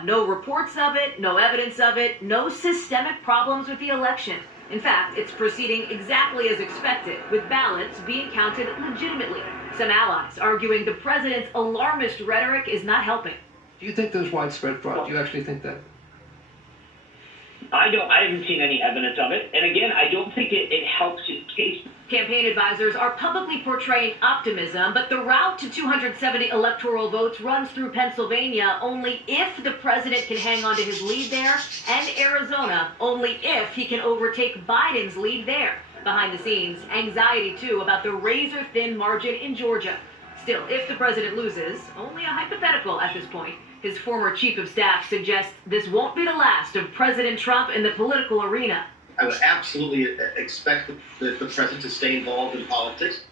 But no reports of it, no evidence of it, no systemic problems with the election. In fact, it's proceeding exactly as expected, with ballots being counted legitimately. Some allies arguing the president's alarmist rhetoric is not helping. Do you think there's widespread fraud? Do you actually think that? I haven't seen any evidence of it. And again, I don't think it helps his case. Campaign advisors are publicly portraying optimism, but the route to 270 electoral votes runs through Pennsylvania only if the president can hang on to his lead there, and Arizona only if he can overtake Biden's lead there. Behind the scenes, anxiety too about the razor-thin margin in Georgia. Still, if the president loses, only a hypothetical at this point, his former chief of staff suggests this won't be the last of President Trump in the political arena. I would absolutely expect the president to stay involved in politics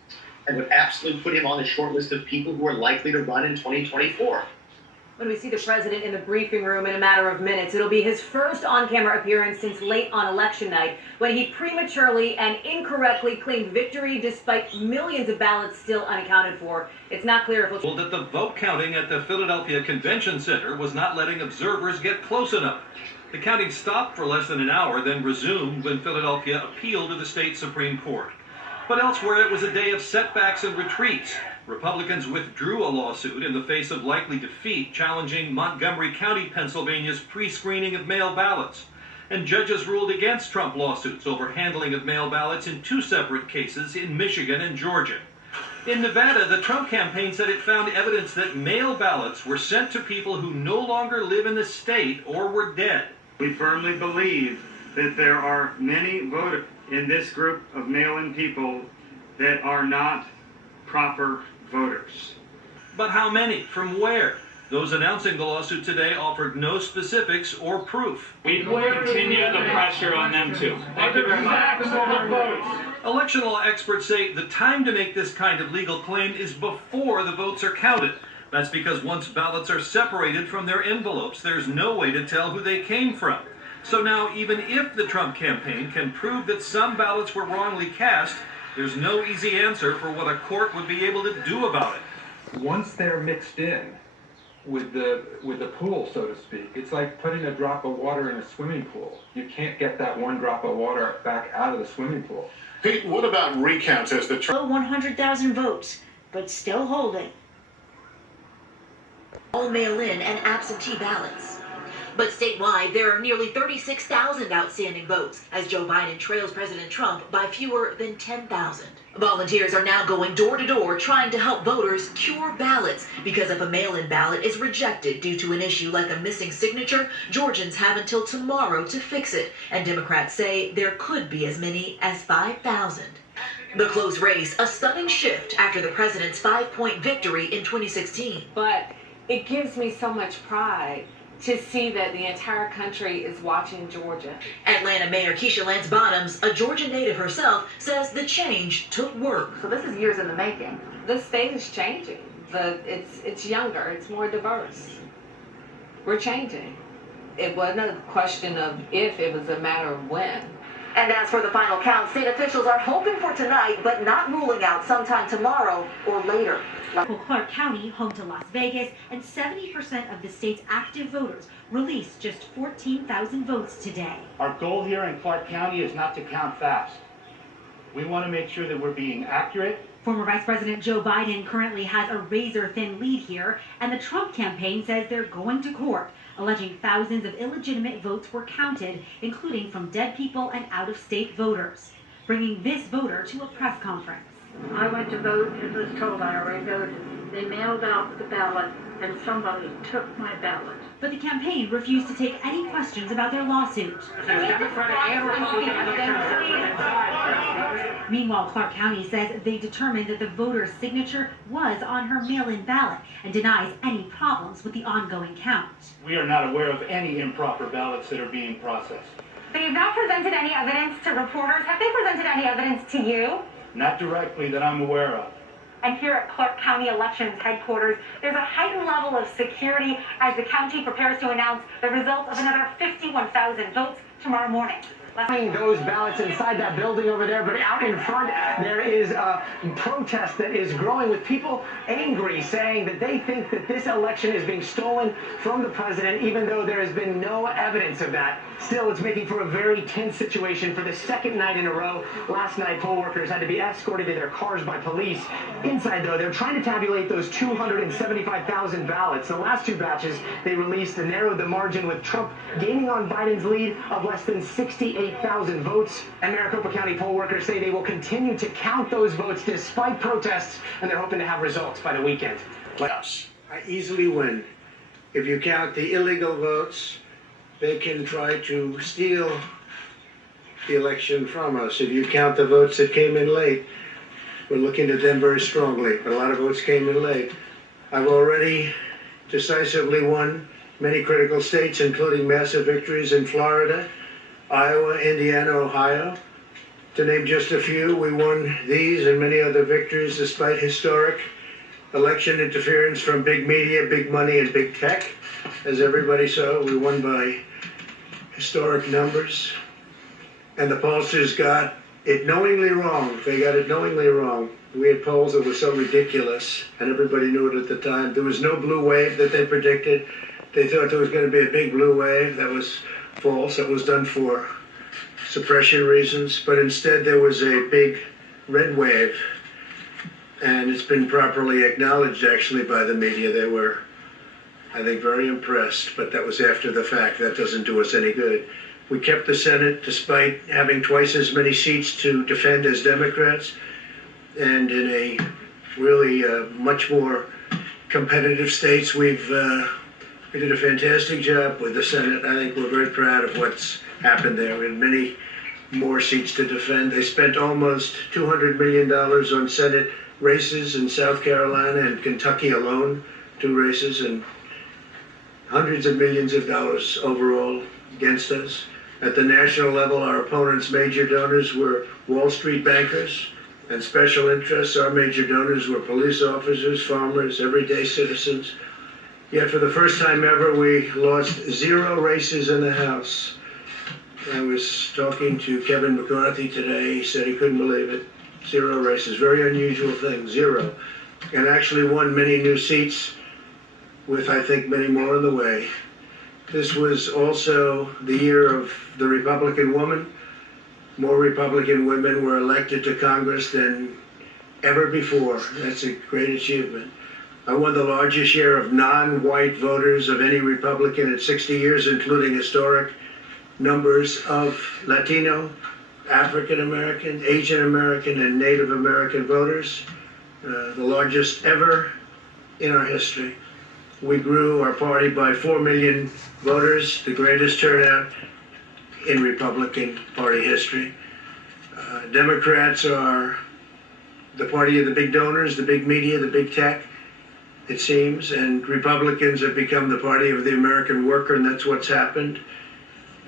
and would absolutely put him on the short list of people who are likely to run in 2024. When we see the president in the briefing room in a matter of minutes, it'll be his first on-camera appearance since late on election night, when he prematurely and incorrectly claimed victory despite millions of ballots still unaccounted for. It's not clear if Well, that the vote counting at the Philadelphia Convention Center was not letting observers get close enough. The counting stopped for less than an hour, then resumed when Philadelphia appealed to the state Supreme Court. But elsewhere, it was a day of setbacks and retreats. Republicans withdrew a lawsuit in the face of likely defeat, challenging Montgomery County, Pennsylvania's pre-screening of mail ballots. And judges ruled against Trump lawsuits over handling of mail ballots in two separate cases in Michigan and Georgia. In Nevada, the Trump campaign said it found evidence that mail ballots were sent to people who no longer live in the state or were dead. We firmly believe that there are many voters in this group of mail-in people that are not proper voters. But how many? From where? Those announcing the lawsuit today offered no specifics or proof. We will continue the pressure on them too. Thank you very much. Election law experts say the time to make this kind of legal claim is before the votes are counted. That's because once ballots are separated from their envelopes, there's no way to tell who they came from. So now, even if the Trump campaign can prove that some ballots were wrongly cast, there's no easy answer for what a court would be able to do about it. Once they're mixed in with the pool, so to speak, it's like putting a drop of water in a swimming pool. You can't get that one drop of water back out of the swimming pool. Pete, what about recounts as the Below 100,000 votes, but still holding. All mail-in and absentee ballots. But statewide, there are nearly 36,000 outstanding votes, as Joe Biden trails President Trump by fewer than 10,000. Volunteers are now going door to door trying to help voters cure ballots, because if a mail-in ballot is rejected due to an issue like a missing signature, Georgians have until tomorrow to fix it, and Democrats say there could be as many as 5,000. The close race, a stunning shift after the president's 5-point victory in 2016. But it gives me so much pride to see that the entire country is watching Georgia. Atlanta Mayor Keisha Lance Bottoms, a Georgia native herself, says the change took work. So this is years in the making. The state is changing. It's younger, it's more diverse. We're changing. It wasn't a question of if, it was a matter of when. And as for the final count, state officials are hoping for tonight, but not ruling out sometime tomorrow or later. Clark County, home to Las Vegas, and 70% of the state's active voters released just 14,000 votes today. Our goal here in Clark County is not to count fast. We want to make sure that we're being accurate. Former Vice President Joe Biden currently has a razor-thin lead here, and the Trump campaign says they're going to court, alleging thousands of illegitimate votes were counted, including from dead people and out-of-state voters, bringing this voter to a press conference. I went to vote and was told I already voted. They mailed out the ballot and somebody took my ballot. But the campaign refused to take any questions about their lawsuit. Meanwhile, Clark County says they determined that the voter's signature was on her mail-in ballot and denies any problems with the ongoing count. We are not aware of any improper ballots that are being processed. They have not presented any evidence to reporters. Have they presented any evidence to you? Not directly that I'm aware of. And here at Clark County Elections Headquarters, there's a heightened level of security as the county prepares to announce the results of another 51,000 votes tomorrow morning. Those ballots inside that building over there, but out in front there is a protest that is growing with people angry, saying that they think that this election is being stolen from the president, even though there has been no evidence of that. Still, it's making for a very tense situation for the second night in a row. Last night, poll workers had to be escorted to their cars by police. Inside, though, they're trying to tabulate those 275,000 ballots. The last two batches they released narrowed the margin, with Trump gaining on Biden's lead of less than 68,000 votes. And Maricopa County poll workers say they will continue to count those votes despite protests, and they're hoping to have results by the weekend. I easily win. If you count the illegal votes, they can try to steal the election from us. If you count the votes that came in late, we're looking at them very strongly, but a lot of votes came in late. I've already decisively won many critical states, including massive victories in Florida, Iowa, Indiana, Ohio. To name just a few, we won these and many other victories despite historic election interference from big media, big money, and big tech. As everybody saw, we won by historic numbers. And the pollsters got it knowingly wrong. They got it knowingly wrong. We had polls that were so ridiculous, and everybody knew it at the time. There was no blue wave that they predicted. They thought there was going to be a big blue wave. That was false. That was done for suppression reasons. But instead, there was a big red wave. And it's been properly acknowledged, actually, by the media. They were, I think, very impressed. But that was after the fact. That doesn't do us any good. We kept the Senate despite having twice as many seats to defend as Democrats. And in a really much more competitive states, we did a fantastic job with the Senate. I think we're very proud of what's happened there. We had many more seats to defend. They spent almost $200 million on Senate races in South Carolina and Kentucky alone, 2 races, and hundreds of millions of dollars overall against us. At the national level, our opponents' major donors were Wall Street bankers and special interests. Our major donors were police officers, farmers, everyday citizens. Yet for the first time ever, we lost 0 races in the House. I was talking to Kevin McCarthy today. He said he couldn't believe it. 0 races, very unusual thing, 0. And actually won many new seats with, I think, many more on the way. This was also the year of the Republican woman. More Republican women were elected to Congress than ever before. That's a great achievement. I won the largest share of non-white voters of any Republican in 60 years, including historic numbers of Latino, African American, Asian American, and Native American voters, the largest ever in our history. We grew our party by 4 million voters, the greatest turnout in Republican Party history. Democrats are the party of the big donors, the big media, the big tech, it seems, and Republicans have become the party of the American worker, and that's what's happened.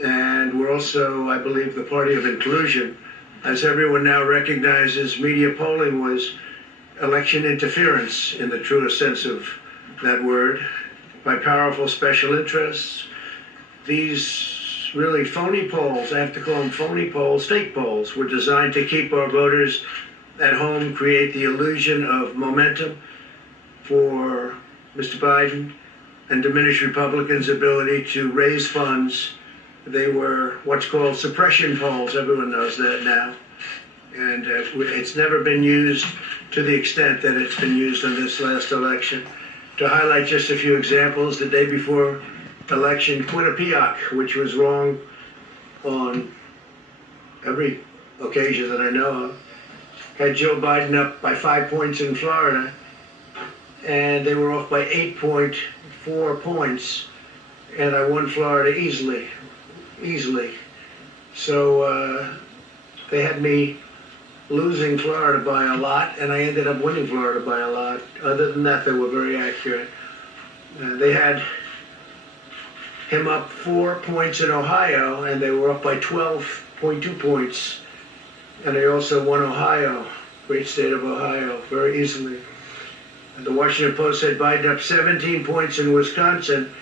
And we're also, I believe, the party of inclusion. As everyone now recognizes, media polling was election interference in the truest sense of that word, by powerful special interests. These really phony polls, I have to call them phony polls, fake polls, were designed to keep our voters at home, create the illusion of momentum for Mr. Biden, and diminish Republicans' ability to raise funds. They were what's called suppression polls. Everyone knows that now. And it's never been used to the extent that it's been used in this last election. To highlight just a few examples, the day before election, Quinnipiac, which was wrong on every occasion that I know of, had Joe Biden up by 5 points in Florida, and they were off by 8.4 points, and I won Florida easily. So they had me losing Florida by a lot, and I ended up winning Florida by a lot. Other than that, they were very accurate. They had him up 4 points in Ohio, and they were up by 12.2 points. And they also won Ohio, great state of Ohio, very easily. And the Washington Post said Biden up 17 points in Wisconsin,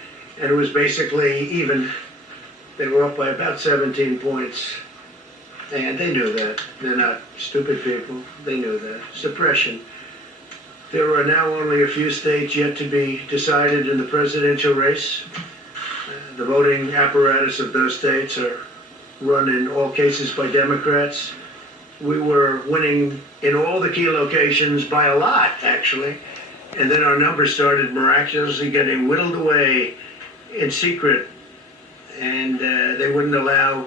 and it was basically even. They were up by about 17 points. And they knew that. They're not stupid people. They knew that. Suppression. There are now only a few states yet to be decided in the presidential race. The voting apparatus of those states are run in all cases by Democrats. We were winning in all the key locations by a lot, actually. And then our numbers started miraculously getting whittled away in secret. And they wouldn't allow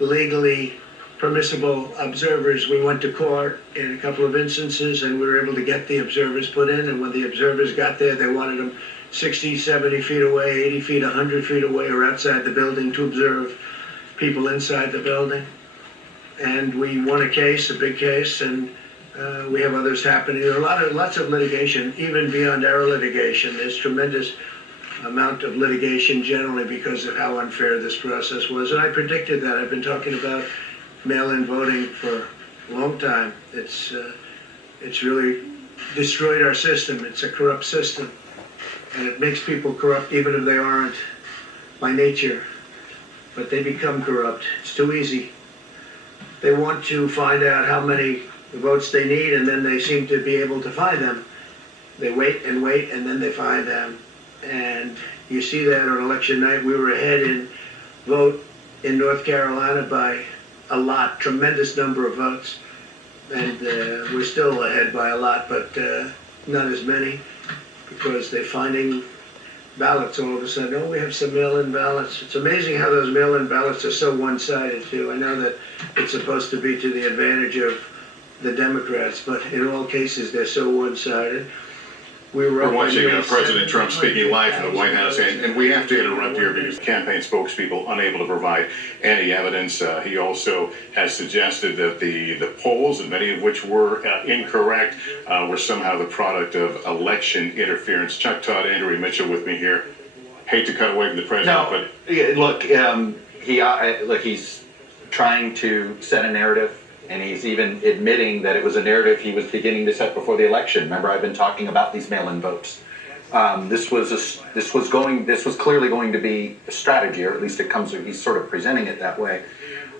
legally permissible observers. We went to court in a couple of instances, and we were able to get the observers put in. And when the observers got there, they wanted them 60, 70 feet away, 80 feet, 100 feet away, or outside the building to observe people inside the building. And we won a case, a big case, and we have others happening. There are lots of litigation, even beyond our litigation. There's tremendous amount of litigation generally because of how unfair this process was. And I predicted that. I've been talking about mail-in voting for a long time. It's really destroyed our system. It's a corrupt system. And it makes people corrupt even if they aren't by nature. But they become corrupt. It's too easy. They want to find out how many votes they need, and then they seem to be able to find them. They wait, and then they find them. And you see that on election night. We were ahead in vote in North Carolina by a lot, tremendous number of votes. And we're still ahead by a lot, but not as many, because they're finding ballots all of a sudden. Oh, we have some mail-in ballots. It's amazing how those mail-in ballots are so one-sided, too. I know that it's supposed to be to the advantage of the Democrats, but in all cases, they're so one-sided. We're watching President Trump speaking live from the White House, and we have to interrupt here because campaign spokespeople unable to provide any evidence. He also has suggested that the polls, and many of which were incorrect, were somehow the product of election interference. Chuck Todd, Andrew Mitchell with me here. Hate to cut away from the president, but look, he's trying to set a narrative. And he's even admitting that it was a narrative he was beginning to set before the election. Remember, I've been talking about these mail-in votes. This was clearly going to be a strategy, or at least he's sort of presenting it that way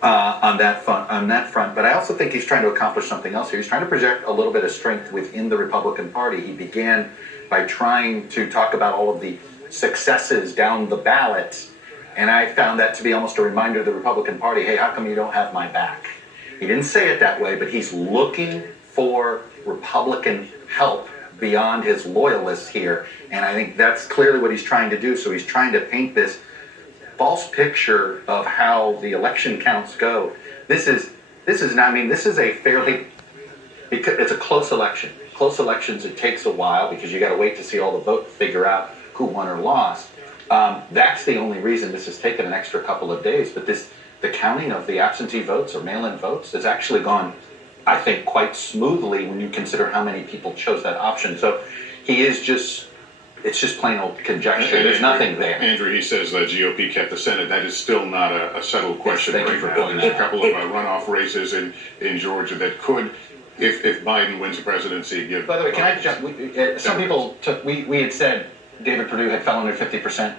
on that front. But I also think he's trying to accomplish something else here. He's trying to project a little bit of strength within the Republican Party. He began by trying to talk about all of the successes down the ballot, and I found that to be almost a reminder to the Republican Party, hey, how come you don't have my back? He didn't say it that way, but he's looking for Republican help beyond his loyalists here, and I think that's clearly what he's trying to do. So he's trying to paint this false picture of how the election counts go. This is a fairly, it's a close election. Close elections, it takes a while because you got to wait to see all the vote to figure out who won or lost. That's the only reason this has taken an extra couple of days, but the counting of the absentee votes or mail-in votes has actually gone, I think, quite smoothly when you consider how many people chose that option. So it's just plain old conjecture. There's nothing there. Andrew, he says the GOP kept the Senate. That is still not a settled question right now. There's a couple of runoff races in Georgia that could, if Biden wins the presidency, give... By the way, can I just... some people took... We had said David Perdue had fell under 50%